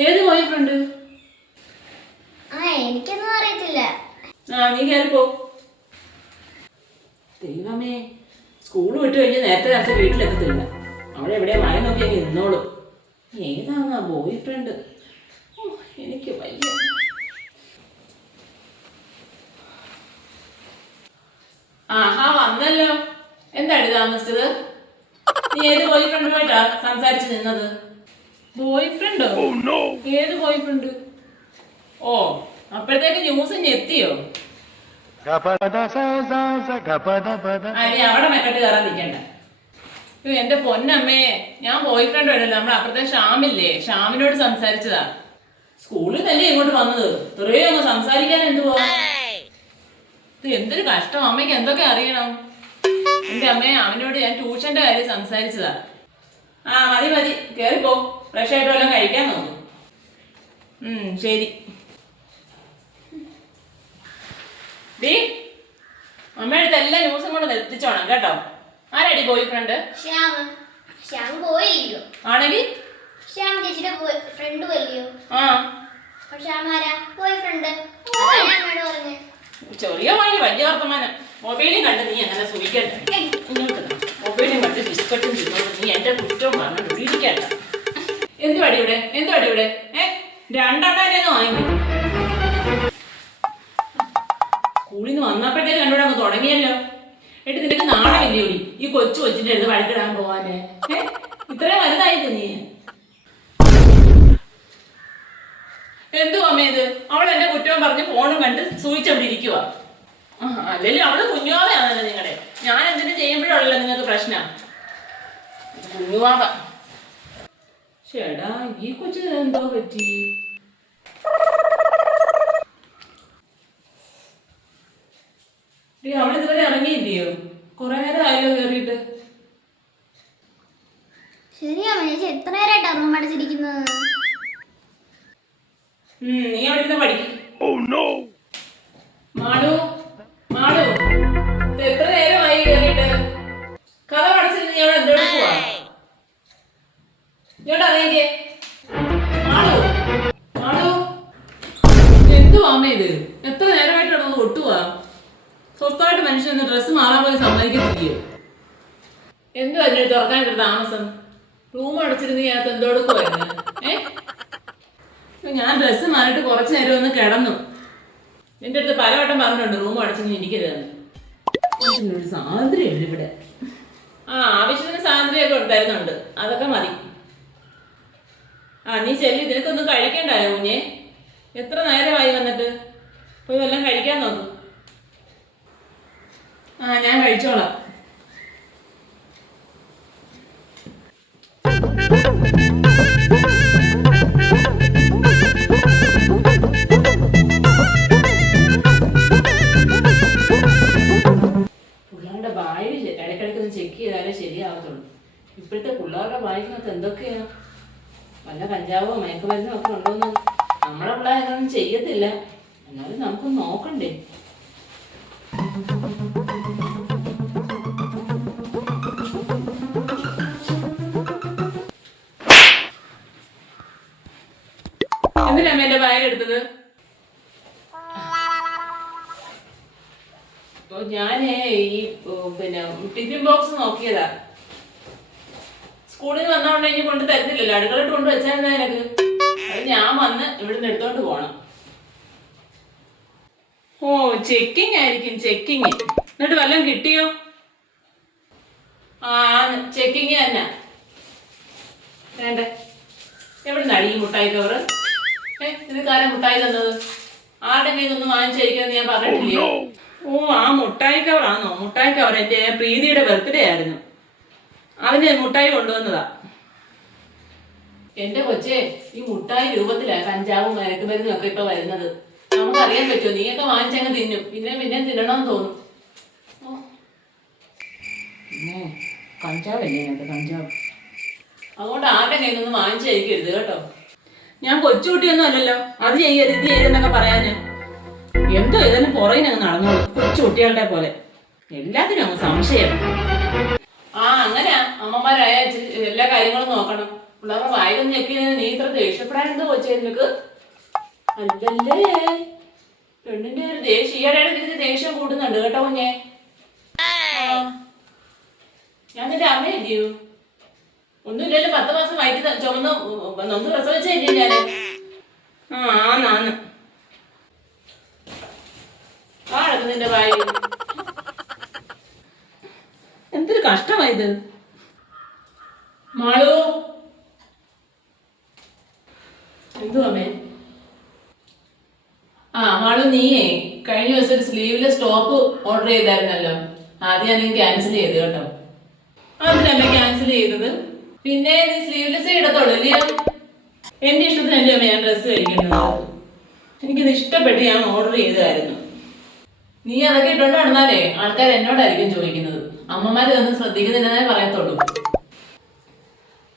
Front ആ എനിക്കൊന്നും അറിയത്തില്ല. ആ നീ കയറി പോ. ദൈവമേ സ്കൂൾ വിട്ട് കഴിഞ്ഞ് നേരത്തെ നേരത്തെ വീട്ടിലെത്തത്തില്ല. അവിടെ എവിടെയാ മഴ നോക്കിയാൽ നിന്നോളും ഏതാന്നാ ബോയ് ഫ്രണ്ട് എനിക്ക് വയ്യ. ആഹാ വന്നല്ലോ. എന്താടി താമസിച്ചത്? നീ ഏത് ബോയ് ഫ്രണ്ടുമായിട്ടാ സംസാരിച്ചു നിന്നത്? ബോയ് ഫ്രണ്ടോ ഏത് ബോയ് ഫ്രണ്ട് ഓ അപ്പോഴത്തേക്ക് ന്യൂസ് ഇനി എത്തിയോ? അനി അവിടെ മെക്കട്ട് കയറാൻ നിൽക്കണ്ട. എന്റെ പൊന്നമ്മേ ഞാൻ ബോയ് ഫ്രണ്ട് വേണല്ലോ നമ്മളെ അപ്പുറത്തെ ഷാമില്ലേ ഷാമിനോട് സംസാരിച്ചതാ. സ്കൂളിൽ തന്നെ ഇങ്ങോട്ട് വന്നത്. ഇത്രയും ഒന്ന് സംസാരിക്കാൻ എന്തുവാ ഇത് എന്തൊരു കഷ്ടം. അമ്മയ്ക്ക് എന്തൊക്കെ അറിയണം? എന്റെ അമ്മയെ അവനോട് ഞാൻ ട്യൂഷന്റെ കാര്യം സംസാരിച്ചതാ. ആ മതി മതി. കേറിപ്പോ. ഫ്രഷ് ആയിട്ട് വല്ലതും കഴിക്കാൻ നോക്കും ശരി. ദീ അമ്മയുടെ എല്ലാ ന്യൂസും കൊണ്ട് എത്തിച്ചോണം കേട്ടോ. ആരടി ബോയ് ഫ്രണ്ട് ശ്യാം ശ്യാം പോയില്ലയോ? ആണെങ്കിൽ ശ്യാം ചേച്ചിയുടെ ഫ്രണ്ട് പോയില്ലയോ? ആ. ശ്യാം ആരാ? ബോയ് ഫ്രണ്ട് ചെറിയ വാങ്ങി വലിയ വർത്തമാനം. മൊബൈലും കണ്ട് നീ അങ്ങനെ ദാ. മൊബൈലും കണ്ട് ബിസ്ക്കറ്റും തിന്നോണ്ട് നീ എന്റെ കുറ്റവും എന്തുവാടി ഇവിടെ? എന്തുവാടി ഇവിടെ? ഏ? സ്കൂളിൽ നിന്ന് വന്നപ്പോഴത്തേക്ക് രണ്ടൂടെ അങ്ങ് തുടങ്ങിയല്ലോ. എട്ട് നിനക്ക് നാണമില്ലയോടി ഈ കൊച്ചു കൊച്ചിന്റെ അടുത്ത് വഴക്കിടാൻ പോവാന്. ഏ? ഇത്രയും വലുതായിട്ട് നീ? എന്തു അമ്മേത് അവൾ എന്റെ കുറ്റവും പറഞ്ഞ് ഫോണും കണ്ട് സൂചിച്ചവിടെ അല്ലെങ്കിൽ അവൾ കുഞ്ഞുവാവയാണല്ലോ നിങ്ങളുടെ ഞാൻ എന്തിനു ചെയ്യുമ്പോഴല്ലോ നിങ്ങൾക്ക് പ്രശ്നം. കുഞ്ഞുവാവ. ചേടാ ഈ കൊച്ചിന് എന്തോ പറ്റി? അവിടെ ഇതുവരെ ഇറങ്ങിയില്ലയോ? കുറെ നേരം ആയല്ലോ കയറിയിട്ട് ശരിയാ ചേച്ചി എത്ര നേരമായിട്ടാ റൂം അടച്ചിരിക്കുന്നത്? ഉം, നീ അവിടെ ഇരുന്ന് പഠിക്കും. ഡ്രസ്സ് മാറാൻ പോലും സമ്മതിക്കത്തില്ലയോ? എന്തു അതിന് തുറക്കാനിട്ട് താമസം? റൂം അടച്ചിരുന്ന് ഇതിനകത്ത് എന്തോടുക്കുമായിരുന്നു ഏ? ഞാൻ ഡ്രസ്സ് മാറിയിട്ട് കുറച്ച് നേരം ഒന്ന് കിടന്നു. നിന്റെ അടുത്ത് പലവട്ടം പറഞ്ഞിട്ടുണ്ട് റൂം അടച്ചൊന്നും ഇരിക്കരുതെന്ന്. ഒരു ഇവിടെ. ആ ആവശ്യത്തിന് സ്വാതന്ത്ര്യമൊക്കെ കൊടുത്തായിരുന്നുണ്ട് അതൊക്കെ മതി. ആ നീ ചെല്ലി. നിനക്കൊന്നും കഴിക്കണ്ടായോ കുഞ്ഞെ? എത്ര നേരമായി വന്നിട്ട്? പോയി വല്ലതും കഴിക്കാൻ നോക്കൂ. ആ ഞാൻ കഴിച്ചോളാം. പിള്ളേരുടെ ടിഫിൻ ബോക്സ് നോക്കിയതാ. സ്കൂളിൽ നിന്ന് വന്നോണ്ട് ഇനി കൊണ്ട് തരത്തില്ലല്ലോ. അടുക്കളയിട്ട് കൊണ്ട് വെച്ചാൽ നിനക്ക്? അത് ഞാൻ വന്ന് ഇവിടുന്ന് എടുത്തോണ്ട് പോണം. ഓ ചെക്കിംഗ് ആയിരിക്കും ചെക്കിങ് എന്നിട്ട് വല്ലതും കിട്ടിയോ? ആ ചെക്കിങ് തന്നെ. വേണ്ടേ? എവിടെ ഈ മുട്ടായി കവറ് ഏ ഇത് കാരം മുട്ടായി തന്നത്? ആരുടെ കയ്യിൽ നിന്ന് വാങ്ങിച്ചിരിക്കുന്നത് ഞാൻ പറഞ്ഞിട്ടില്ലയോ ഓ ആ മുട്ടായി കവറാണോ മുട്ടായി കവർ എന്റെ പ്രീതിയുടെ ബർത്ത്ഡേ ആയിരുന്നു. അവന് മുട്ടായി കൊണ്ടുവന്നതാ. എന്റെ കൊച്ചേ ഈ മുട്ടായി രൂപത്തിലാ കഞ്ചാവും മയക്കുമരുന്നും ഒക്കെ ഇപ്പൊ വരുന്നത്. നമുക്കറിയാൻ പറ്റുമോ? നീയൊക്കെ വാങ്ങിച്ചങ്ങ് തിന്നും. പിന്നെ പിന്നെ തിന്നണമെന്ന് തോന്നും. കഞ്ചാവല്ലേ കഞ്ചാവ്? അതുകൊണ്ട് ആരുടെ കയ്യിൽ നിന്നും വാങ്ങിച്ചു കഴിക്കരുത് കേട്ടോ. ഞാൻ കൊച്ചുകുട്ടിയൊന്നും അല്ലല്ലോ. അത് ചെയ്യരുത് ഇത് ചെയ്തെന്നൊക്കെ പറയാന്. എന്തോ ഇതിന് പുറകിനങ്ങ് നടന്നോളൂ. കൊച്ചു കുട്ടികളുടെ പോലെ. എല്ലാത്തിനും അങ്ങ് സംശയം. ആ അങ്ങനെ അമ്മമാരായ എല്ലാ കാര്യങ്ങളും നോക്കണം. പിള്ളേരുടെ വായിലും ഞെക്കിന് നീ ഇത്ര ദേഷ്യപ്പെടാൻ എന്തോ കൊച്ചേ നിനക്ക്? അല്ലല്ലേ. പെണ്ണിന്റെ ഒരു ദേഷ്യം ഈയിടെ ഇതിന് ദേഷ്യം കൂടുന്നുണ്ട് കേട്ടോ കുഞ്ഞേ. ഞാൻ നിന്റെ അമ്മയല്ലയോ? ഒന്നുമില്ലല്ലോ പത്ത് മാസം വയറ്റി ചുമന്ന് ഒന്ന് പ്രസവിച്ചില്ലേ ഞാൻ ആ നാന്ന് ആ നിന്റെ വായി എന്തൊരു കഷ്ടമായത് മാളു. എന്തു അമ്മേ? ആ മാളു നീയേ. കഴിഞ്ഞ ദിവസം ഒരു സ്ലീവിലെ സ്റ്റോപ്പ് ഓർഡർ ചെയ്തായിരുന്നല്ലോ. ആദ്യം ഞാൻ ക്യാൻസൽ ചെയ്തു കേട്ടോ. അതിലമ്മ ക്യാൻസൽ ചെയ്തത്. പിന്നെ നീ സ്ലീവ്ലെസ് ഇടത്തുള്ളൂ ഇല്ലയോ എന്റെ ഇഷ്ടത്തിന് എന്റെ അമ്മ ഞാൻ ഡ്രസ്സ് കഴിക്കുന്നത്? എനിക്കിത് ഇഷ്ടപ്പെട്ട് ഞാൻ ഓർഡർ ചെയ്തതായിരുന്നു. നീ അതൊക്കെ ഇട്ടോണ്ട് നടന്നാലേ ആൾക്കാർ എന്നോടായിരിക്കും ചോദിക്കുന്നത്. അമ്മമാര് ഇതൊന്നും ശ്രദ്ധിക്കുന്നില്ലെന്നേ പറയത്തുള്ളൂ.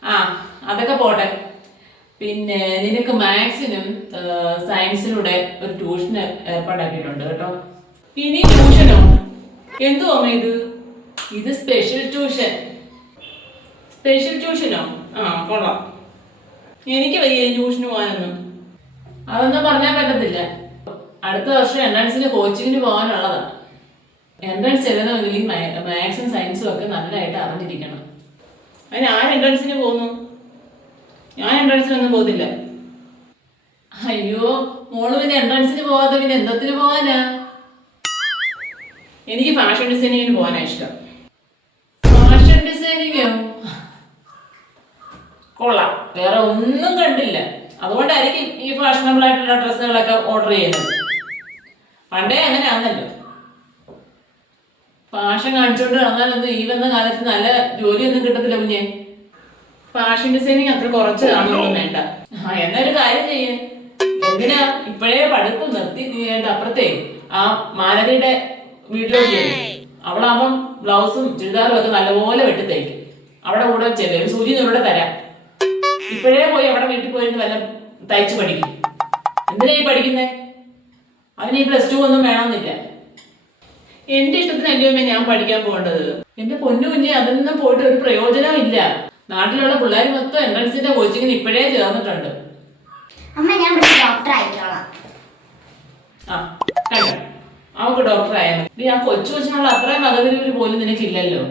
ആ അതൊക്കെ പോട്ടെ. പിന്നെ നിനക്ക് മാത്സിനും സയൻസിലൂടെ ഒരു ട്യൂഷൻ ഏർപ്പാടാക്കിയിട്ടുണ്ട് കേട്ടോ. ഇനി ട്യൂഷനോ? എന്തോ അമ്മ ഇത്? ഇത് സ്പെഷ്യൽ ട്യൂഷൻ. സ്പെഷ്യൽ ട്യൂഷനോ? ആ കൊള്ളാം. എനിക്ക് വയ്യ ട്യൂഷന് പോകാനൊന്നും. അതൊന്നും പറഞ്ഞാൽ പറ്റത്തില്ല. അടുത്ത വർഷം എൻട്രൻസിന് കോച്ചിങ്ങിന് പോകാനുള്ളതാണ്. എൻട്രൻസ് എഴുതണമെങ്കിൽ മാത്സും സയൻസും ഒക്കെ നല്ലതായിട്ട് അറിഞ്ഞിരിക്കണം. അതിന് ആര് എൻട്രൻസിന് പോകുന്നു? ഞാൻ എൻട്രൻസിനൊന്നും പോകുന്നില്ല അയ്യോ മോൾ പിന്നെ എൻട്രൻസിന് പോകാതെ പിന്നെ എന്തത്തിന് പോകാനാ? എനിക്ക് ഫാഷൻ ഡിസൈനിങ്ങിന് പോകാനാ ഇഷ്ടം. ഫാഷൻ ഡിസൈനിങ്ങോ കൊള്ളാം. വേറെ ഒന്നും കണ്ടില്ല. അതുകൊണ്ടായിരിക്കും ഈ ഫാഷനബിൾ ആയിട്ടുള്ള ഡ്രസ്സുകളൊക്കെ ഓർഡർ ചെയ്യുന്നത്. പണ്ടേ അങ്ങനെയാണല്ലോ ഫാഷൻ കാണിച്ചുകൊണ്ട് നടന്നാലൊന്നും ഈ വന്ന കാലത്ത് നല്ല ജോലിയൊന്നും കിട്ടത്തില്ല കുഞ്ഞെ. ഫാഷൻ ഡിസൈനിങ് അത്ര കുറച്ച് കാണുന്നൊന്നും വേണ്ട. ആ എന്നൊരു കാര്യം ചെയ്യേ. എന്തിനാ ഇപ്പോഴേ പഠിപ്പ് നിർത്തി അപ്പുറത്തേ ആ മാലതിയുടെ വീട്ടിലോട്ട് അവളാവുമ്പം ബ്ലൗസും ചുരിദാറും ഒക്കെ നല്ലപോലെ വെട്ടി തയ്ക്കും. അവിടെ കൂടെ ചെല്ലും. ഒരു സൂചി നിന്നൂടെ തരാം. ഇപ്പോഴേ പോയി അവിടെ വീട്ടിൽ പോയിട്ട് വല്ല തയ്ച്ച് പഠിക്കും. എന്തിനാ ഈ പഠിക്കുന്നേ? അവന് ഈ പ്ലസ് ടു ഒന്നും വേണമെന്നില്ല. എന്റെ ഇഷ്ടത്തിനല്ലേ ഞാൻ പഠിക്കാൻ പോകേണ്ടത്? എന്റെ പൊന്നു കുഞ്ഞെ അതൊന്നും പോയിട്ട് ഒരു പ്രയോജനവും ഇല്ല. നാട്ടിലുള്ള പിള്ളേർ മൊത്തം എൻട്രൻസിന്റെ കോച്ചിങ്ങിന് ഇപ്പോഴേ ചേർന്നിട്ടുണ്ട്. അമ്മ ഞാൻ ഡോക്ടർ ആയിക്കോളാം ആ കണ്ടോ? ഡോക്ടർ ആയാൽ നീ ആ കൊച്ചു കൊച്ചിനുള്ള അത്രയും വകതിരിവ് പോലും നിനക്കില്ലല്ലോ.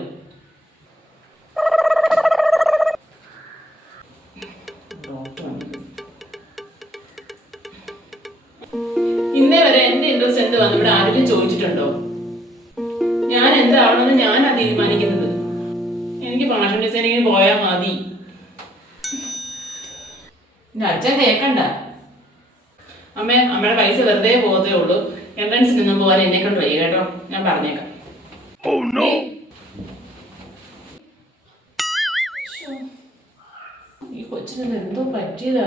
എന്താവണമെന്ന് ഞാനാ തീരുമാനിക്കുന്നത്. എനിക്ക് ഫാഷൻ ഡിസൈനിങ്ങിന് പോയാൽ മതി. അച്ഛൻ കേക്കണ്ട. അമ്മ അമ്മയുടെ പൈസ വെറുതെ പോകത്തേ ഉള്ളൂ. എൻട്രൻസിനൊന്നും പോകാൻ എന്നെ കൊണ്ട് വയ്യ കേട്ടോ. ഞാൻ പറഞ്ഞേക്കാം. നീ- ശ്ശോ. ഈ കൊച്ചിന് എന്തോ പറ്റിയതാ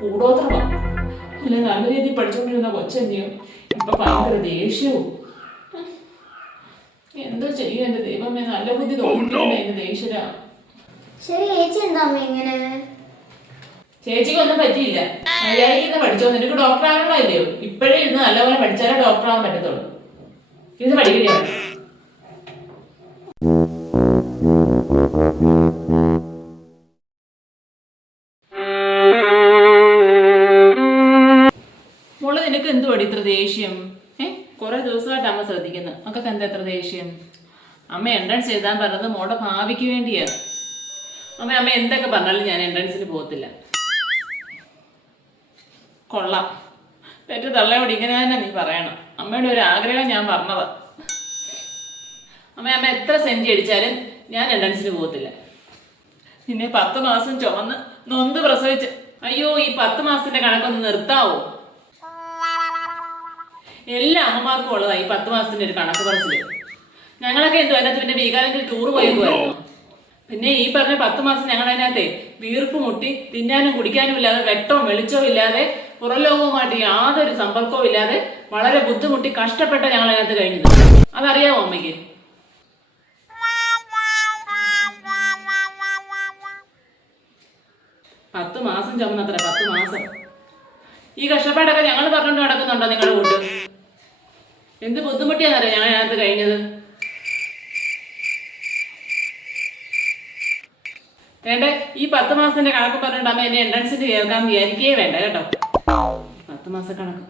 കൂടോത്രമാ അല്ലെ നല്ല രീതിയിൽ പഠിച്ചുകൊണ്ടിരുന്ന കൊച്ചെന്നെയോ ഇപ്പൊ ഭയങ്കര ദേഷ്യവും. ചെയ്യും എന്റെ ദൈവമേ നല്ല ബുദ്ധി എന്റെ ദേഷ്യരാ ശരി ചേച്ചി എന്താ അമ്മ ഇങ്ങനെ? ചേച്ചിക്ക് ഒന്നും പറ്റിയില്ല. മര്യാദയ്ക്ക് പഠിച്ചോ? നിനക്ക് ഡോക്ടർ ആകണോ ഇല്ലയോ ഇപ്പോഴേ ഇരുന്ന് നല്ലപോലെ പഠിച്ചാലേ ഡോക്ടർ ആവാൻ പറ്റത്തുള്ളൂ. ഇത് പഠിക്കുകയാണ് മോൾ നിനക്ക് എന്തുവാടി ഇത്ര ദേഷ്യം? ഏഹ് കുറെ ദിവസമായിട്ട് അമ്മ ശ്രദ്ധിക്കുന്നത് മക്കൾക്ക് എന്താ ഇത്ര ദേഷ്യം? അമ്മ എൻട്രൻസ് എഴുതാൻ പറഞ്ഞത് മോളുടെ ഭാവിക്ക് വേണ്ടിയാണ്. അമ്മ അമ്മ എന്തൊക്കെ പറഞ്ഞാലും ഞാൻ എൻട്രൻസിന് പോകത്തില്ല. കൊള്ളാം. പെറ്റ തള്ളയോട് ഇങ്ങനെ തന്നെ നീ പറയണം. അമ്മയുടെ ഒരു ആഗ്രഹം ഞാൻ പറഞ്ഞതാ. അമ്മ അമ്മ എത്ര സെന്റ് അടിച്ചാലും ഞാൻ എൻട്രൻസിന് പോകത്തില്ല. പിന്നെ പത്ത് മാസം ചുമന്ന് നൊന്ത് പ്രസവിച്ച്. അയ്യോ ഈ പത്ത് മാസത്തിന്റെ കണക്കൊന്ന് നിർത്താവോ? എല്ലാ അമ്മമാർക്കും ഉള്ളതാ ഈ പത്ത് മാസത്തിന്റെ ഒരു കണക്ക് പറച്ചിൽ. ഞങ്ങളൊക്കെ എന്തോ അതിനകത്ത് പിന്നെ വീകാലെങ്കിൽ ടൂർ പോയേക്കുമായിരുന്നു പിന്നെ ഈ പറഞ്ഞ പത്ത് മാസം ഞങ്ങൾ അതിനകത്തെ വീർപ്പ് മുട്ടി തിന്നാനും കുടിക്കാനും ഇല്ലാതെ വെട്ടവും വെളിച്ചവും ഇല്ലാതെ പുറലോകവുമായിട്ട് യാതൊരു സമ്പർക്കവും ഇല്ലാതെ വളരെ ബുദ്ധിമുട്ടി കഷ്ടപ്പെട്ട ഞങ്ങൾ അതിനകത്ത് കഴിഞ്ഞത്. അതറിയാമോ അമ്മയ്ക്ക്? പത്ത് മാസം ചുമന്നത്ര പത്ത് മാസം. ഈ കഷ്ടപ്പാടൊക്കെ ഞങ്ങൾ പറഞ്ഞുകൊണ്ട് നടക്കുന്നുണ്ടോ നിങ്ങളുടെ കൂട്ട്? എന്ത് ബുദ്ധിമുട്ടിയാന്നറിയാം ഞങ്ങൾ അതിനകത്ത് കഴിഞ്ഞത്? വേണ്ട ഈ പത്ത് മാസത്തിന്റെ കണക്ക് പറഞ്ഞിട്ട് അമ്മ എന്നെ എൻട്രൻസിന് കേൾക്കാൻ വിചാരിക്കേ വേണ്ട കേട്ടോ. പത്ത് മാസ കണക്ക്.